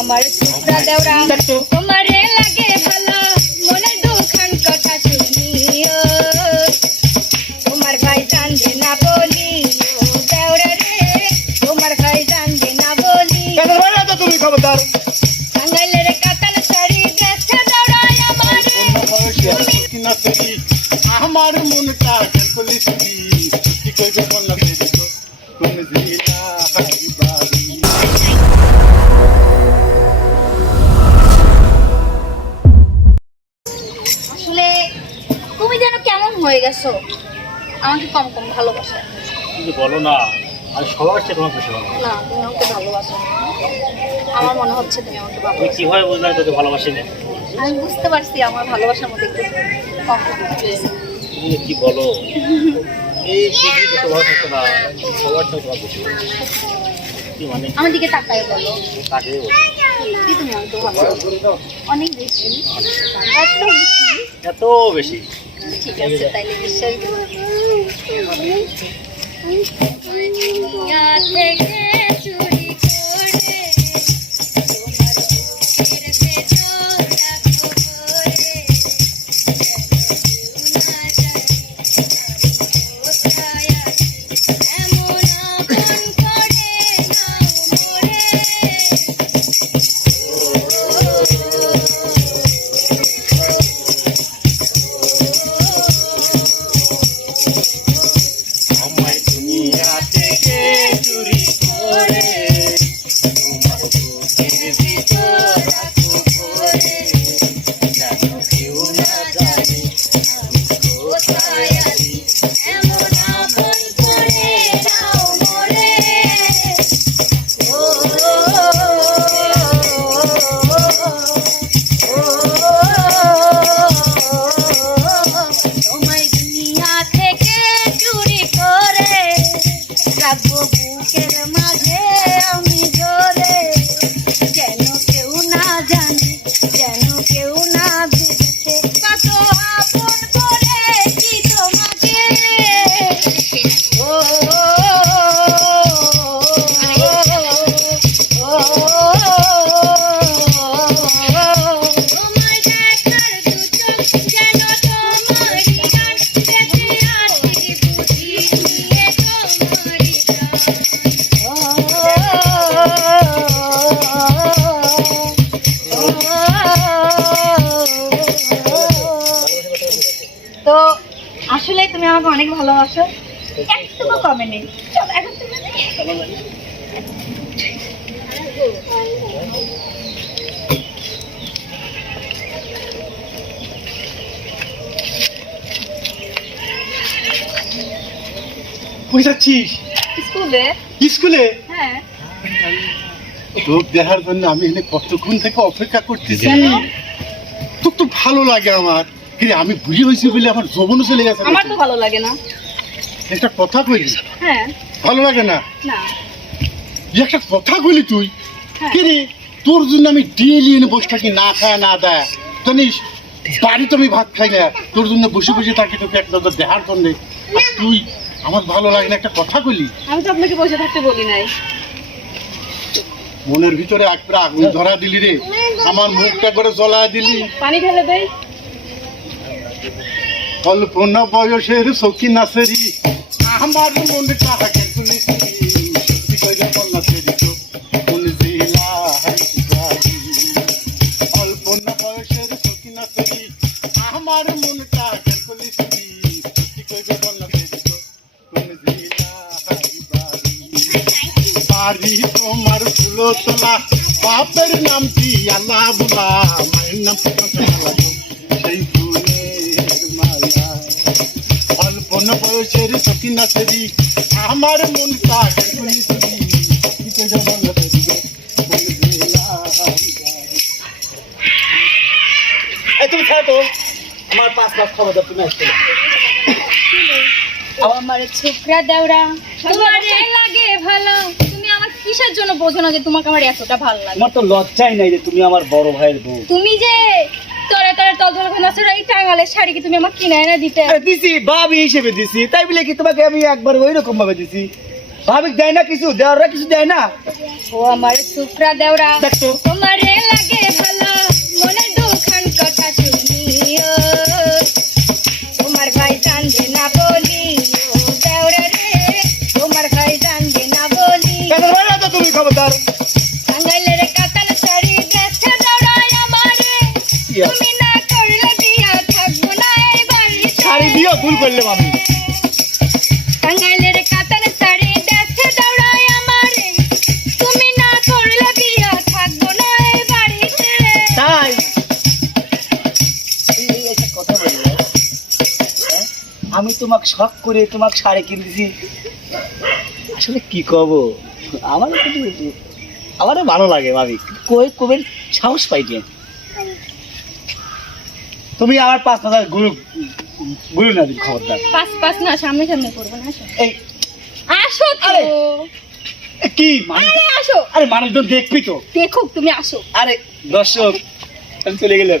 আমার টুকরা দেওরা তোমারে লাগে ভালো মনে দুখান কথা শুনিও। তোমার ভাই জানবে না বলি দেওরা রে তোমার ভাই জানবে না বলি তুমি খবরদার? টাঙ্গাইলের কাতান শাড়ি দেখছে দেওরা আমারে। কিনা সরি আমার মনটা কলি সরি সত্যি কইবে বললা দিত কোন জিলা আসলে তুমি যেন কেমন হয়ে গেছো? আমাকে কম কম ভালোবাসা। কিন্তু বলো না আমি সবার সাথে তোমাকে না তুমি আমাকে ভালোবাসো। আমার মনে হচ্ছে তুমি আমাকে তুমি ভালোবাসো কীভাবে বুঝলে আমি তোকে ভালোবাসি না? আমি বুঝতে পারছি আমার ভালোবাসার মধ্যে একটু কম কি বলো? এই না সবার সাথে। কি মানে? আমার দিকে তাকাই বলো। তাকে কি তুমি অনেক বেশি। এত বেশি। এত বেশি। ঠিক আছে তাইলে বিশ্বাস থেকে Yeah, my- তো আসলে তুমি আমাকে অনেক ভালোবাসো। একটুকু কমে নেই চলো এখন তুমি কই যাচ্ছিস? স্কুলে। স্কুলে? হ্যাঁ। তোর দেখার জন্য আমি এখানে কতক্ষণ থেকে অপেক্ষা করতেছি? তোর তো ভালো লাগে আমার। কিরে আমি বুড়ি হয়েছি বলে আমার যৌবনও চলে গেছে আমার তো ভালো লাগে না। একটা কথা কইলি? হ্যাঁ। ভালো লাগে না? না। একটা কথা কইলি তুই? হ্যাঁ। কিরে তোর জন্য আমি ডেলি এনে বসে থাকি না খায় না দেয়। জানিস বাড়িতে আমি ভাত খাই না। তোর জন্য বসে বসে থাকি তোকে এক নজর দেখার জন্য। তুই আমার ভালো লাগে না একটা কথা কইলি? আমি তো আপনাকে বসে থাকতে বলি নাই। মনের ভিতরে একবার আগুন ধরা দিলি রে। আমার মুখটা করে জ্বলা দিলি। পানি ঢেলে দেই কল্পনা বয়সের সখী নাচেরি আমার মনে কাহাকে তুলিছি। সত্যি কইরা বলনা সেরি তো কোন জিলা কল্পনা বয়সের সখী নাচেরি আমার মনে কাহাকে তুলিছি। সত্যি কইরা বলনা সেরি তো কোন জিলা বাড়ি তোমার তোলা বাপের নাম কি আল্লাহ বুলা মায়ের নাম সেই ফুলের মালা অল্পন বয়সের সখী নাচেরি আমার মন কাকে গুলিছি এই তুমি তো? আমার পাঁচ লাখ খবর দাও তুমি আসতে আমার ছোকরা দেওরা তোমারে লাগে ভালো? কিসের জন্য বোঝো না যে তোমাকে আমার এতটা ভালো লাগে? তোমার তো লজ্জাই নাই যে তুমি আমার বড় ভাইয়ের বউ। তুমি যে তোরা তোরা এই শাড়ি কি তুমি আমাকে কিনে দিতে? আরে দিছি ভাবি হিসেবে দিছি। তাই বলে কি তোমাকে আমি একবার ওই রকম ভাবে দিছি? ভাবি দেয় না কিছু? দেওয়াররা কিছু দেয় না? ও আমার সুপ্রা দেওরা তোমারে লাগে ভালো মনে দুখান কথা শুনিও। তোমার ভাই জানবে না খবরদার? টাঙ্গাইলের কাতান শাড়ি দেখছে দেওরাই আমারে। তুমি না করলে বিয়া থাকব না এই শাড়ি দিও ভুল আমি। টাঙ্গাইলের কাতান শাড়ি আমারে। তুমি না করলে বিয়া থাকব না এই বাড়িতে। তাই? এই এই কথা বলি? হ্যাঁ? আমি তোমাকে শখ করে তোমাকে শাড়ি কিনেছি আসলে কি কব? আমার কিন্তু আমারও ভালো লাগে ভাবি কই কবেন সাহস পাইছে তুমি আমার পাঁচ হাজার গুরু গুরু না দিন খবরদার। পাঁচ পাঁচ না সামনে সামনে করব না আসো। এই আসো তো। আরে, কি মানুষ আরে আসো। আরে মানুষজন দেখবি তো। দেখুক তুমি আসো। আরে দর্শক আমি চলে গেলাম।